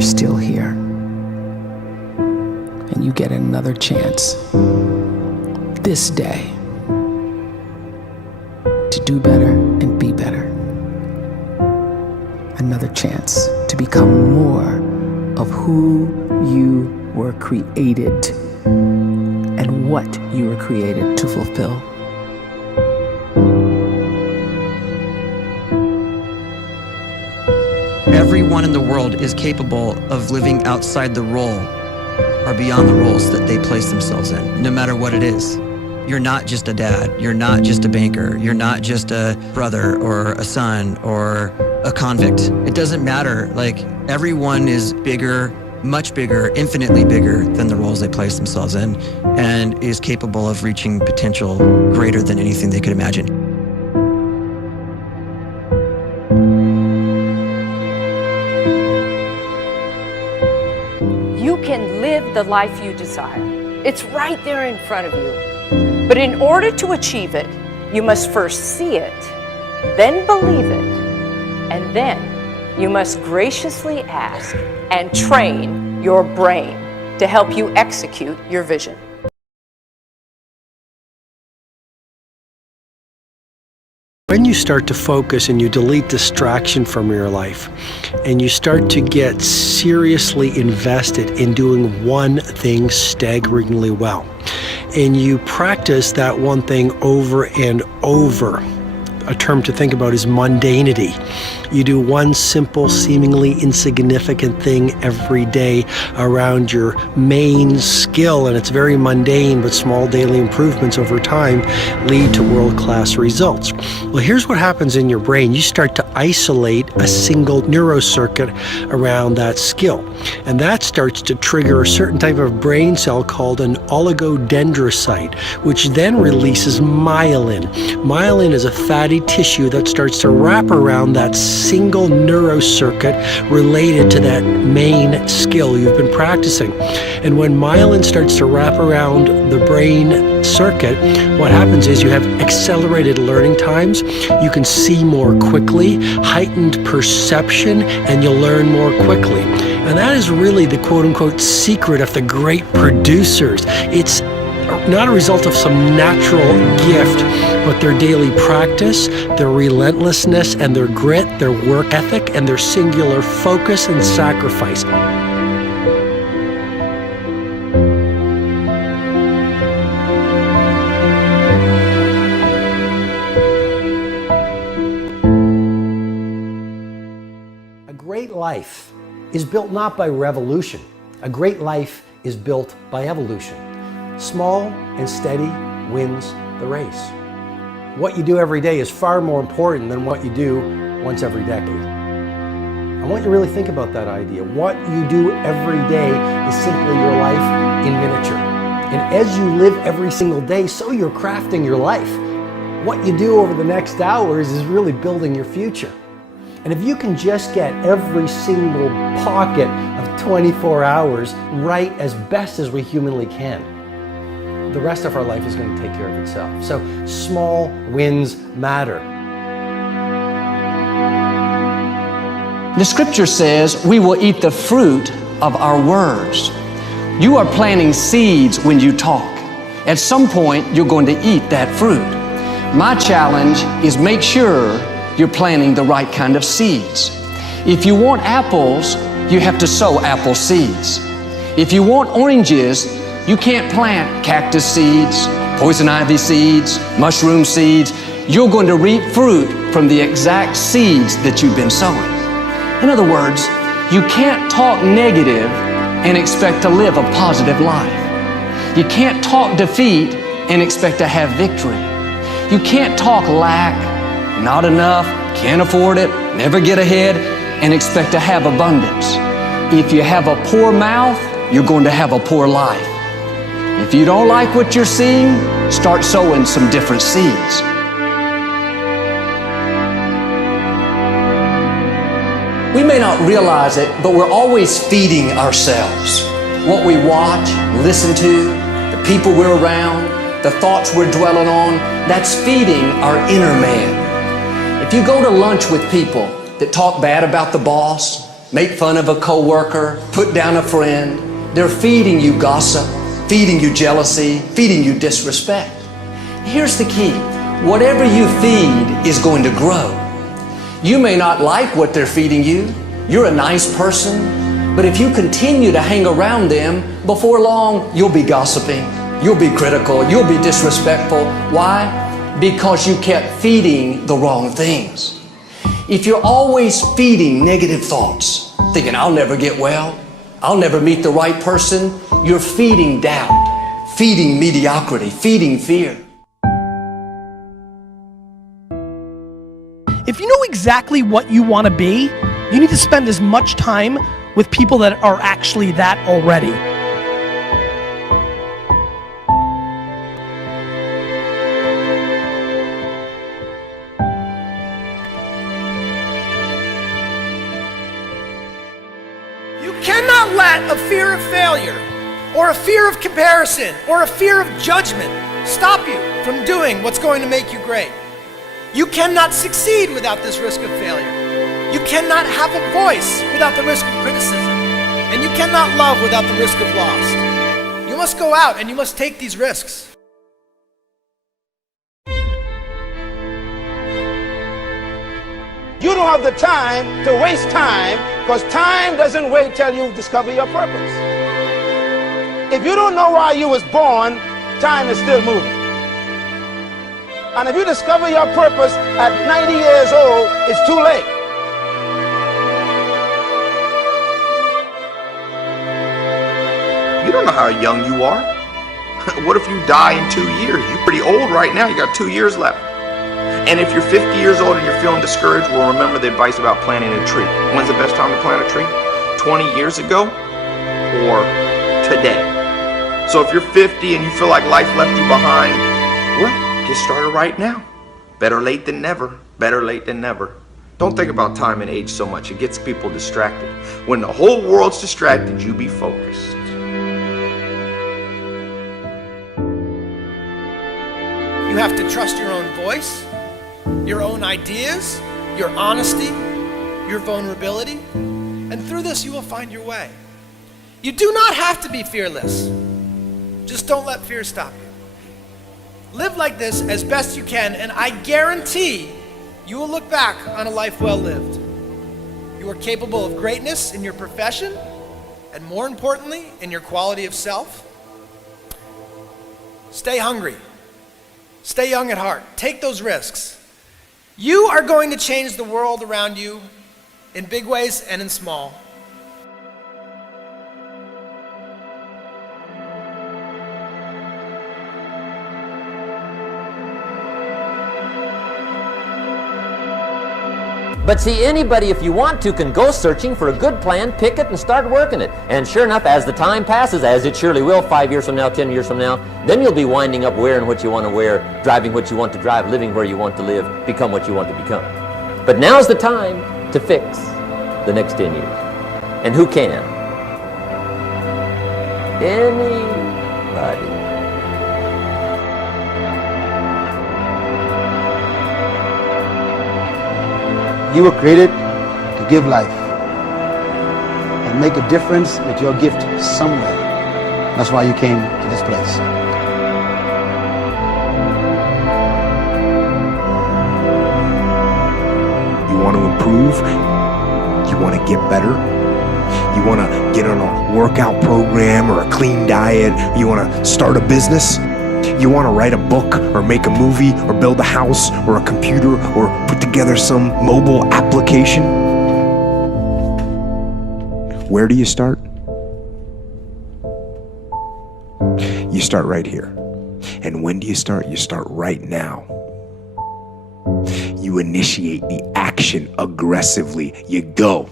you're still here. And you get another chance this day to do better and be better. Another chance to become more of who you were created and what you were created to fulfill. Everyone in the world is capable of living outside the role or beyond the roles that they place themselves in, no matter what it is. You're not just a dad, you're not just a banker, you're not just a brother or a son or a convict. It doesn't matter. Like, everyone is bigger, much bigger, infinitely bigger than the roles they place themselves in, and is capable of reaching potential greater than anything they could imagine. You can live the life you desire. It's right there in front of you. But in order to achieve it, you must first see it, then believe it, and then you must graciously ask and train your brain to help you execute your vision. When you start to focus and you delete distraction from your life, and you start to get seriously invested in doing one thing staggeringly well, and you practice that one thing over and over, a term to think about is mundanity. You do one simple, seemingly insignificant thing every day around your main skill, and it's very mundane, but small daily improvements over time lead to world-class results. Well, here's what happens in your brain. You start to isolate a single neurocircuit around that skill, and that starts to trigger a certain type of brain cell called an oligodendrocyte, which then releases myelin. Myelin is a fatty tissue that starts to wrap around that single neurocircuit related to that main skill you've been practicing. And when myelin starts to wrap around the brain circuit, what happens is you have accelerated learning times, you can see more quickly, heightened perception, and you'll learn more quickly. And that is really the quote-unquote secret of the great producers. It's not a result of some natural gift, but their daily practice, their relentlessness and their grit, their work ethic, and their singular focus and sacrifice. A great life is built not by revolution. A great life is built by evolution. Small and steady wins the race. What you do every day is far more important than what you do once every decade. I want you to really think about that idea. What you do every day is simply your life in miniature. And as you live every single day, so you're crafting your life. What you do over the next hours is really building your future. And if you can just get every single pocket of 24 hours right as best as we humanly can, the rest of our life is going to take care of itself. So small wins matter. The scripture says we will eat the fruit of our words. You are planting seeds when you talk. At some point, you're going to eat that fruit. My challenge is make sure you're planting the right kind of seeds. If you want apples, you have to sow apple seeds. If you want oranges, you can't plant cactus seeds, poison ivy seeds, mushroom seeds. You're going to reap fruit from the exact seeds that you've been sowing. In other words, you can't talk negative and expect to live a positive life. You can't talk defeat and expect to have victory. You can't talk lack, not enough, can't afford it, never get ahead, and expect to have abundance. If you have a poor mouth, you're going to have a poor life. If you don't like what you're seeing, start sowing some different seeds. We may not realize it, but we're always feeding ourselves. What we watch, listen to, the people we're around, the thoughts we're dwelling on, that's feeding our inner man. If you go to lunch with people that talk bad about the boss, make fun of a coworker, put down a friend. They're feeding you gossip, feeding you jealousy, feeding you disrespect. Here's the key. Whatever you feed is going to grow. You may not like what they're feeding you. You're a nice person. But if you continue to hang around them, before long, you'll be gossiping. You'll be critical. You'll be disrespectful. Why? Because you kept feeding the wrong things. If you're always feeding negative thoughts, thinking, I'll never get well, I'll never meet the right person, you're feeding doubt, feeding mediocrity, feeding fear. If you know exactly what you want to be, you need to spend as much time with people that are actually that already. You cannot let a fear of failure, or a fear of comparison, or a fear of judgment stop you from doing what's going to make you great. You cannot succeed without this risk of failure. You cannot have a voice without the risk of criticism. And you cannot love without the risk of loss. You must go out and you must take these risks. You don't have the time to waste time, because time doesn't wait till you discover your purpose. If you don't know why you was born, time is still moving. And if you discover your purpose at 90 years old, it's too late. You don't know how young you are. What if you die in 2 years? You're pretty old right now. You got 2 years left. And if you're 50 years old and you're feeling discouraged, well, remember the advice about planting a tree. When's the best time to plant a tree? 20 years ago or today? So if you're 50 and you feel like life left you behind, well, get started right now. Better late than never. Better late than never. Don't think about time and age so much. It gets people distracted. When the whole world's distracted, you be focused. You have to trust your own voice, your own ideas, your honesty, your vulnerability, and through this you will find your way. You do not have to be fearless. Just don't let fear stop you. Live like this as best you can, and I guarantee you will look back on a life well lived. You are capable of greatness in your profession, and more importantly, in your quality of self. Stay hungry. Stay young at heart. Take those risks. You are going to change the world around you in big ways and in small. But see, anybody, if you want to, can go searching for a good plan, pick it, and start working it. And sure enough, as the time passes, as it surely will 5 years from now, 10 years from now, then you'll be winding up wearing what you want to wear, driving what you want to drive, living where you want to live, become what you want to become. But now's the time to fix the next 10 years. And who can? Anybody. You were created to give life and make a difference with your gift somewhere. That's why you came to this place. You want to improve? You want to get better? You want to get on a workout program or a clean diet? You want to start a business? You want to write a book or make a movie or build a house or a computer or put together some mobile application? Where do you start? You start right here. And when do you start? You start right now. You initiate the action aggressively. You go.